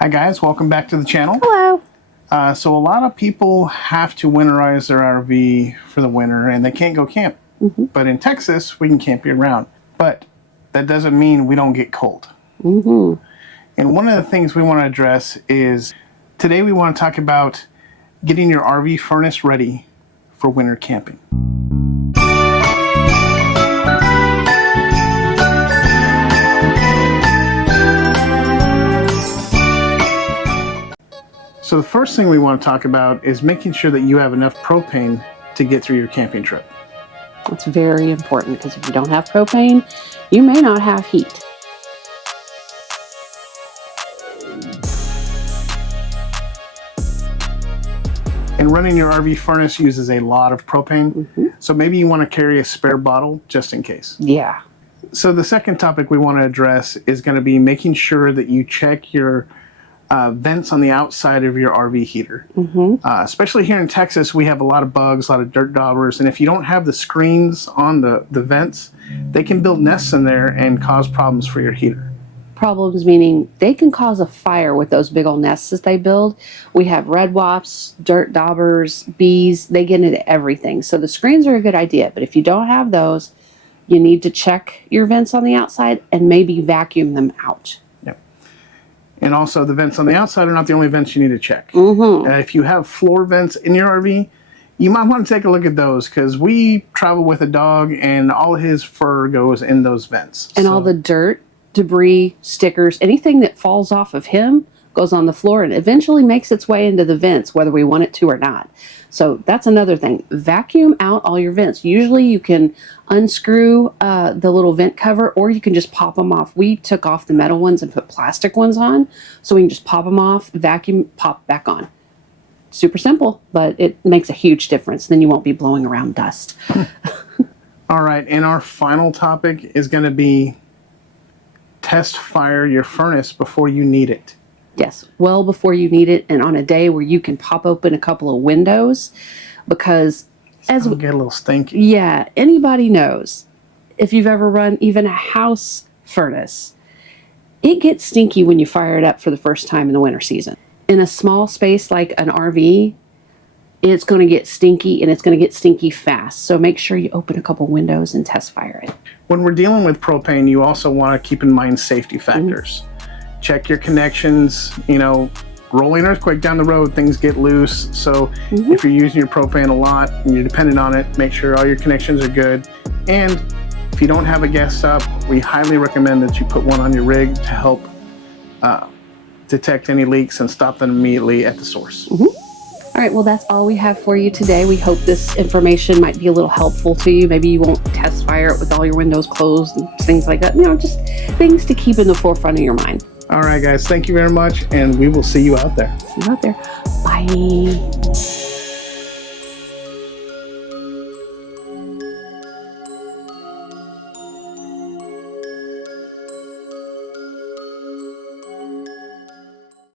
Hi guys, welcome back to the channel. Hello. So a lot of people have to winterize their RV for the winter and they can't go camp. But in Texas, we can camp year round. But that doesn't mean we don't get cold. And one of the things we want to address is today we want to talk about getting your RV furnace ready for winter camping. So the first thing we want to talk about is making sure that you have enough propane to get through your camping trip. That's very important because if you don't have propane, you may not have heat. And running your RV furnace uses a lot of propane, so maybe you want to carry a spare bottle just in case. Yeah. So the second topic we want to address is going to be making sure that you check your vents on the outside of your RV heater. Especially here in Texas, we have a lot of bugs, a lot of dirt daubers, and if you don't have the screens on the vents, they can build nests in there and cause problems for your heater. Problems meaning they can cause a fire with those big old nests that they build. We have red wasps, dirt daubers, bees, they get into everything. So the screens are a good idea, but if you don't have those, you need to check your vents on the outside and maybe vacuum them out. And also the vents on the outside are not the only vents you need to check. If you have floor vents in your RV, you might want to take a look at those because we travel with a dog and all his fur goes in those vents. And all the dirt, debris, stickers, anything that falls off of him goes on the floor and eventually makes its way into the vents whether we want it to or not. So that's another thing. Vacuum out all your vents. Usually you can unscrew the little vent cover or you can just pop them off. We took off the metal ones and put plastic ones on so we can just pop them off, vacuum, pop back on. Super simple, but it makes a huge difference. Then you won't be blowing around dust. All right, and our final topic is going to be test fire your furnace before you need it. Yes, well before you need it and on a day where you can pop open a couple of windows because as we get a little stinky. Yeah, anybody knows if you've ever run even a house furnace, it gets stinky when you fire it up for the first time in the winter season. In a small space like an RV, it's going to get stinky and it's going to get stinky fast. So make sure you open a couple windows and test fire it. When we're dealing with propane, you also want to keep in mind safety factors. Check your connections, you know, rolling earthquake down the road, things get loose. So if you're using your propane a lot and you're dependent on it, make sure all your connections are good. And if you don't have a gas stop, we highly recommend that you put one on your rig to help detect any leaks and stop them immediately at the source. All right, well, that's all we have for you today. We hope this information might be a little helpful to you. Maybe you won't test fire it with all your windows closed and things like that. You know, just things to keep in the forefront of your mind. All right, guys, thank you very much, and we will see you out there. See you out there. Bye.